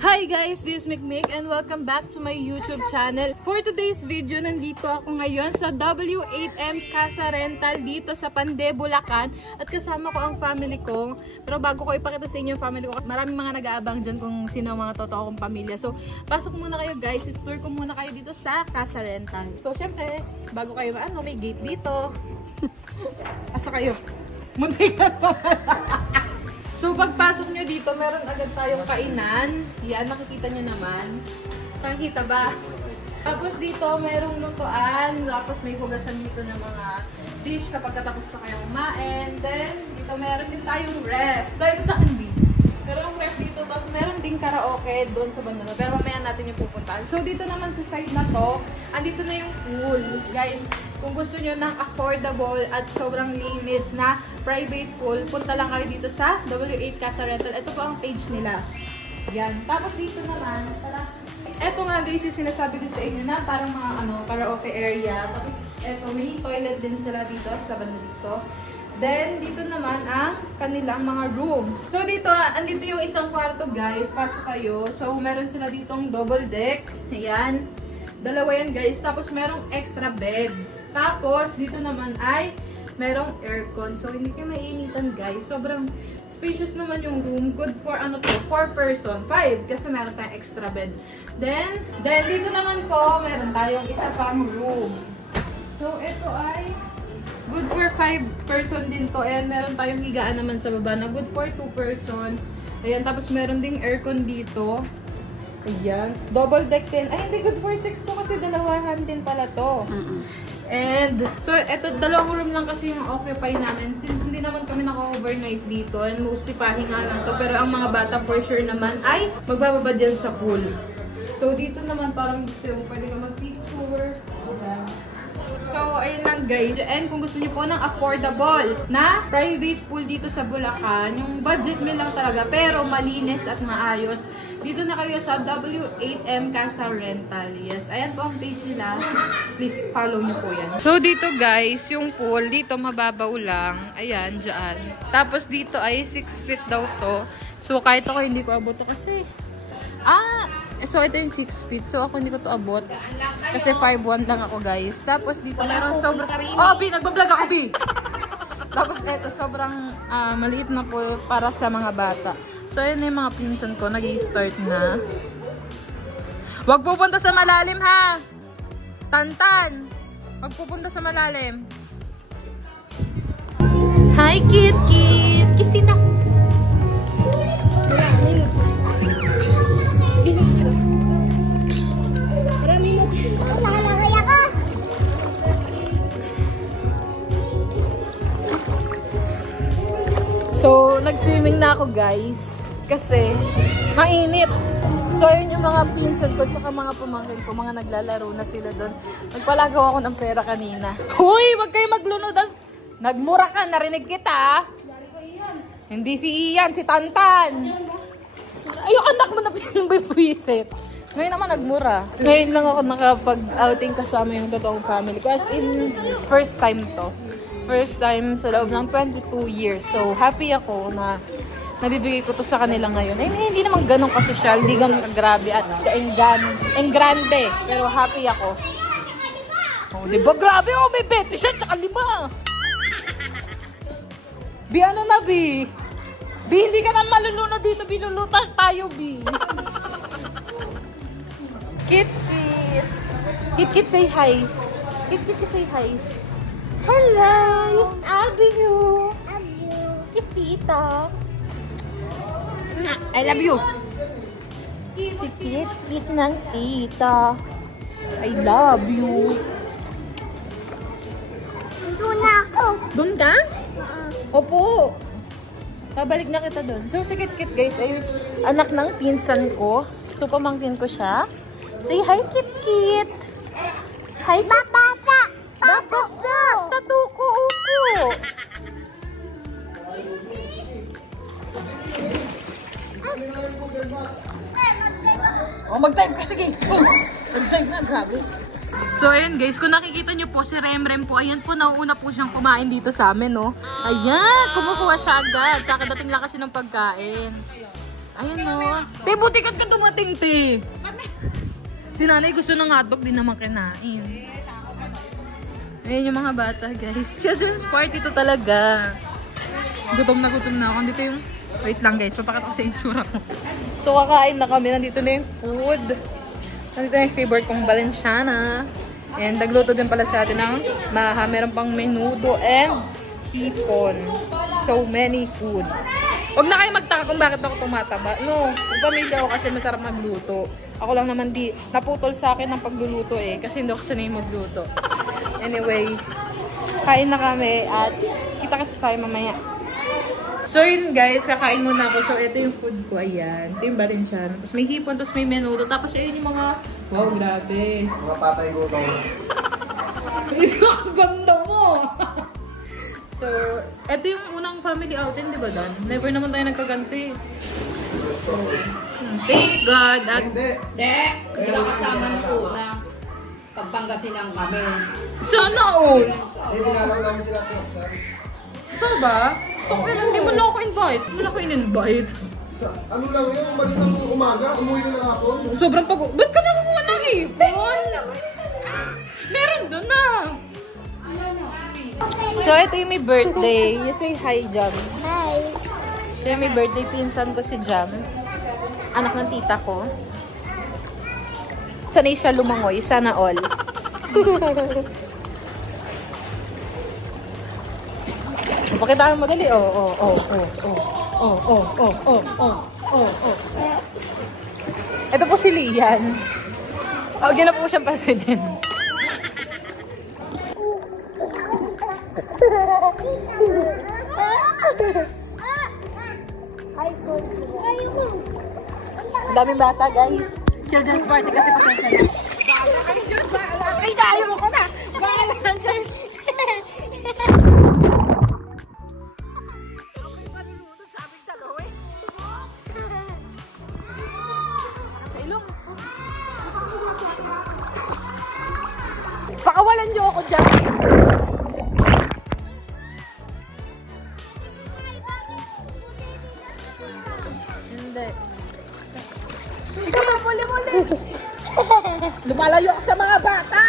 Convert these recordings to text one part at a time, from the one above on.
Hi guys, this is Mikmik and welcome back to my YouTube channel. For today's video, nandito ako ngayon sa W8M Casa Rental dito sa Pande, Bulacan. At kasama ko ang family ko. Pero bago ko ipakita sa inyo yung family ko, maraming mga nag-aabang dyan kung sino ang mga totoo kong pamilya. So, pasok muna kayo guys. Tour ko muna kayo dito sa Casa Rental. So, syempre, bago kayo may gate dito. Asa kayo? Muntikan mo. So, pagpasok nyo dito, meron agad tayong kainan. Yan, nakikita nyo naman. Nakikita ba? Tapos dito, merong lutuan. Tapos may hugasan dito ng mga dish kapag katapos na kayo kumain. Then, dito meron din tayong ref. Dahil sa hindi. Merong ref dito. Tapos meron din karaoke doon sa banda. Pero mamaya natin yung pupuntahan. So, dito naman sa side na to, andito na yung pool. Guys, kung gusto nyo ng affordable at sobrang linis na private pool, punta lang kayo dito sa W8 Casa Rental. Ito po ang page nila. Yan. Tapos dito naman, ito nga guys yung sinasabi ko sa inyo na parang mga karaoke area. Tapos ito, may toilet din sila dito sa banda dito. Then, dito naman ang kanilang mga rooms. So, dito, andito yung isang kwarto guys. Pasok kayo. So, meron sila ditong double deck. Ayan. Dalawa yan guys. Tapos, merong extra bed. Tapos, dito naman ay merong aircon. So, hindi kayo maiinitan guys. Sobrang spacious naman yung room. Good for 4 person. 5 kasi meron tayong extra bed. Then dito naman po, meron tayong isa pang room. So, ito ay good for 5 person din to. And meron tayong higaan naman sa baba na good for 2 person. Ayan, tapos meron ding aircon dito. Ayan. Double deck din. Ay, hindi good for 6 to kasi dalawahan din pala to. And, so, eto, dalawang room lang kasi yung occupy namin. Since hindi naman kami naka-overnight dito. And mostly pahinga lang to. Pero ang mga bata for sure naman ay magbababa dyan sa pool. So, dito naman parang gusto yung pwede ka mag-picture. So, ayun lang guys. And kung gusto niyo po ng affordable na private pool dito sa Bulacan, yung budget meal lang talaga, pero malinis at maayos, dito na kayo sa W8M Casa Rental. Yes, ayan po ang page nila. Please follow niyo po yan. So, dito guys, yung pool, dito mababaw lang. Ayan, dyan. Tapos dito ay 6 feet daw to. So, kahit ako hindi ko abot to kasi so, ito yung 6 feet. So, ako hindi ko to abot. Kasi 5'1" lang ako, guys. Tapos, dito meron sobrang... Oh, B! Nagbablog ako, B! Tapos, ito, sobrang maliit na pool para sa mga bata. So, yun yung mga pinsan ko. Nag-i-start na. Huwag pupunta sa malalim, ha! Tantan! Huwag pupunta sa malalim. Hi, Kit! Christina! So, nag-swimming na ako guys. Kasi, mainit. So, ayun yung mga pinsan ko tsaka mga pamangkin ko. Mga naglalaro na sila doon. Nagpalagaw ako ng pera kanina. Huy! Wag kayo maglunod. Nagmura ka. Narinig kita. Hindi si Ian. Si Tantan. Ay, yung anak mo na pinagbibisit. Ngayon naman nagmura. Ngayon lang ako nakapag-outing kasama yung totoong family ko. As in, first time to. First time sa loob ng 22 years. So, happy ako na nabibigay ko to sa kanila ngayon. Eh, hindi naman ganun kasosyal, hindi ganun kagrabe at engrande. Pero happy ako. Oh, diba? Grabe ako, may 20 siya, tsaka 5. B, ano na, B? B, hindi ka na malulunod dito. Binulutan tayo, B. Kit. Kit, say hi. Kit, say hi. Hello! Love you! Kitita! I love you! Si Kit ng tita. I love you! Doon na ako! Doon ka? Opo! Pabalik na kita doon. So, si Kit guys ay anak ng pinsan ko. So, pamangkin ko siya. Say hi, Kit! Hi, Babasa! Babasa! Tatuko, upo! Oh, mag-type ka. Sige. Mag-type na. Grabe. So, ayan guys. Kung nakikita nyo po, si Remrem po, ayan po, nauuna po siyang kumain dito sa amin, no? Ayan, kumukuha siya agad. Kakadating lang kasi ng pagkain. Ayun no. Te, buti ka dumating, te. Si nanay gusto ng hotdog, di naman kinain. Ayan yung mga bata, guys. Children's party to talaga. Gutom na ako. Dito yung... Wait lang, guys. Papakita ko sa insura ko. So, kakain na kami. Nandito na yung food. Nandito na yung favorite kong Valenciana. And nagluto din pala sa atin ng maha. Meron pang menudo and hipon. So, many food. Huwag na kayo magtaka kung bakit ako tumataba. No, yung pamilya ko kasi masarap magluto. Ako lang naman di, naputol sa akin ng pagluluto eh. Kasi hindi ako sanay magluto. Anyway, kain na kami at kita-kits tayo mamaya. So yun guys, kakain muna ako. So ito yung food ko, ayan. Ito yung Valenciana. Tapos may hipon, tapos may menudo. Tapos ayun yung mga, wow, grabe. Mga patay ko ito. Ganda mo! So, ito yung unang family outing, di ba Dan? Never naman tayo nagkaganti. So, thank God at... Hindi, ikaw kasama na una. Pagpangasinan kami. Sana all! Dinalaw namin sila sa Saan ba? Okay lang, di mo lang ako invite. Mo lang ako in-invite. ano lang yun, umalis ng umaga, umuwi na ng hapon. Sobrang pag... Ba't ka nakukuha ng hipon? Meron doon na! So, ito yung may birthday. You say hi, Jam. Hi. So, yung may birthday, pinsan ko si Jam. Anak ng tita ko. Sanay siya lumangoy. Sana all. Pakita mo dali. Ito po si Lian. Huwag na po siyang pansinin. Daming bata, guys. Children's party kasi pasensya na. Ay, tayo ko na! Pakawalan niyo ako dyan. Hindi. Sige, muli. Lumalayo ako sa mga bata!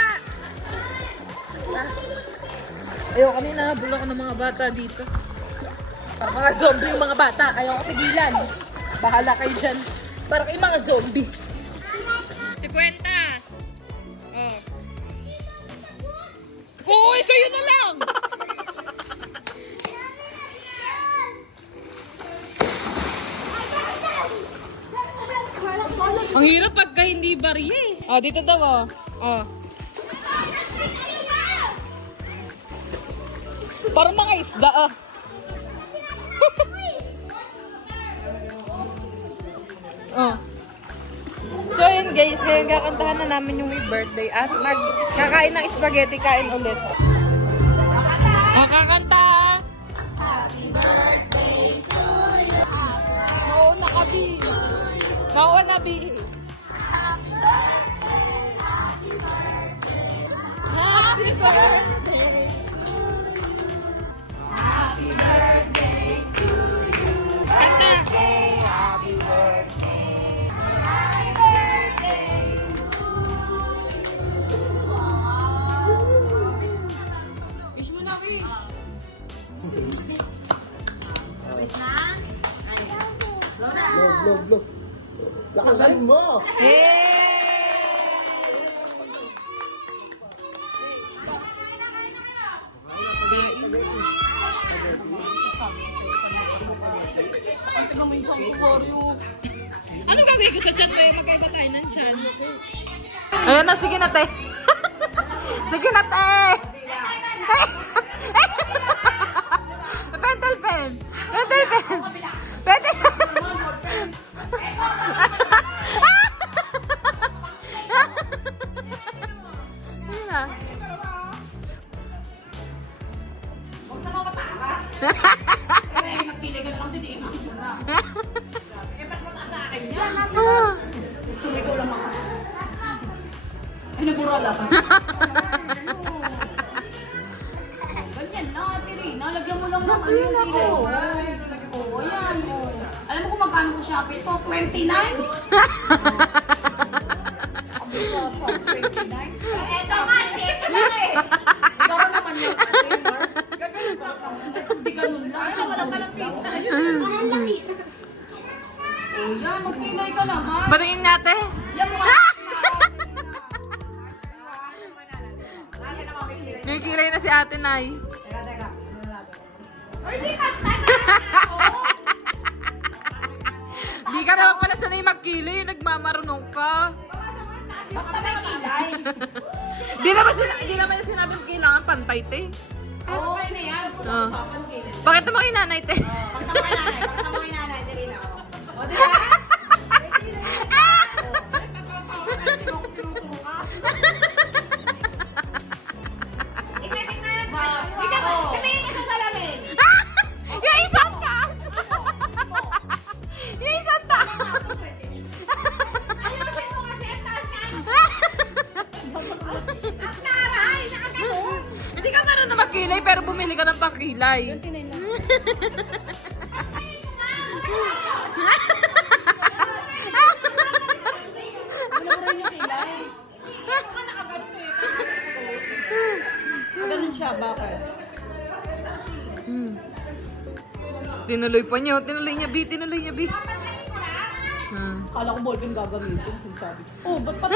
Ayoko kanina, bulo ko ng mga bata dito. Parang mga zombie yung mga bata. Ayaw ko tigilan. Bahala kayo dyan. Parang kayo mga zombie. Si Kwenta. Oh. Uy, kayo na lang! Ang hirap pagka hindi barye. Oh, dito daw oh. Oh. Parang mga isda ah. Oh. So yun guys, ngayon kakantahan na namin yung may birthday at kakain ng spaghetti, kain ulit. Oh, kakanta! Happy birthday to you! Mauna ka, Bi! Mauna, Bi! Happy birthday! Happy birthday! Happy birthday! Happy birthday to you! Kanta! Happy birthday! Happy birthday to you! Wish mo na, wish! Wish na? Vlog. Lakasan mo! Hey! Ano gagawin ko sa chan? Kaya magkaiba tayo ng chan. Ayan na, sige na, te. Sige na, te. Pentel pen. Pentel pen. Pentel pen. Ano na? Huwag na mga patara. Ay, nagpiligan lang din eh. Eh, mas mataas sa akin yan. Tumigaw lang ako. Ay, nagurala ka. Ganyan na, Tiri. Nalagyan mo lang ng ano yung tira. Oo, ayan. Alam mo kung magkano magkano sa Shopee to? 29? Abuso, 29? Eto nga, shake lang eh. Garo naman yung consumers. Gagawin sa ako. Hindi ganun lang. Ano wala palang tape? Ayun, mahal lang eh. Oh, yan, magkilay ka naman. Bariin natin. Yan mo May kilay na si Ate Nay. Teka. Ay, di ka Di ka naman pala sanay magkilay. Nagmamarunong ka. basta may kilay. Di naman sinabing kailangan pantay, te. Okay na yan. Oh. Bakit naman kay nanay, te? Pakita mo kay nanay. Dali na. O, di ba? Tingnan ka sa salamin. Yung isang ka! Yung isang ta! Ayusin mo kasi ang taas ka. Ang taray, nakaganon. Hindi ka marunong magkilay pero bumili ka ng pangkilay. Ganun siya, bakit? Tinuloy pa niyo. Tinuloy niya, B. Kala ko ballpen gagamitin. Sabi. Oh, ba't pati?